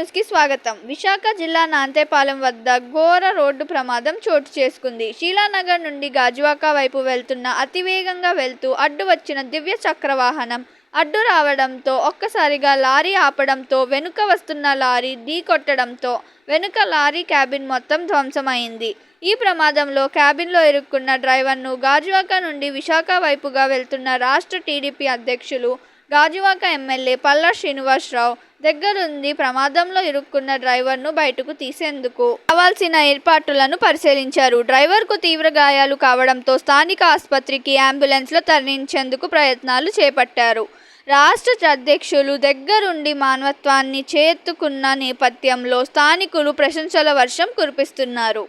న్యూస్కి స్వాగతం. విశాఖ జిల్లా నాంతేపాలెం వద్ద ఘోర రోడ్డు ప్రమాదం చోటు చేసుకుంది. శీలానగర్ నుండి గాజువాక వైపు వెళ్తున్న అతివేగంగా వెళ్తూ అడ్డు వచ్చిన దివ్య చక్ర వాహనం అడ్డు రావడంతో ఒక్కసారిగా లారీ ఆపడంతో వెనుక వస్తున్న లారీ ఢీకొట్టడంతో వెనుక లారీ క్యాబిన్ మొత్తం ధ్వంసమైంది. ఈ ప్రమాదంలో క్యాబిన్లో ఇరుక్కున్న డ్రైవర్ను గాజువాక నుండి విశాఖ వైపుగా వెళ్తున్న రాష్ట్ర టీడీపీ అధ్యక్షులు గాజువాక ఎమ్మెల్యే పల్లా శ్రీనివాసరావు దగ్గరుండి ప్రమాదంలో ఇరుక్కున్న డ్రైవర్ను బయటకు తీసేందుకు కావాల్సిన ఏర్పాట్లను పరిశీలించారు. డ్రైవర్కు తీవ్ర గాయాలు కావడంతో స్థానిక ఆసుపత్రికి అంబులెన్స్లో తరలించేందుకు ప్రయత్నాలు చేపట్టారు. రాష్ట్ర అధ్యక్షులు దగ్గరుండి మానవత్వాన్ని చేతుకున్న నేపథ్యంలో స్థానికులు ప్రశంసల వర్షం కురిపిస్తున్నారు.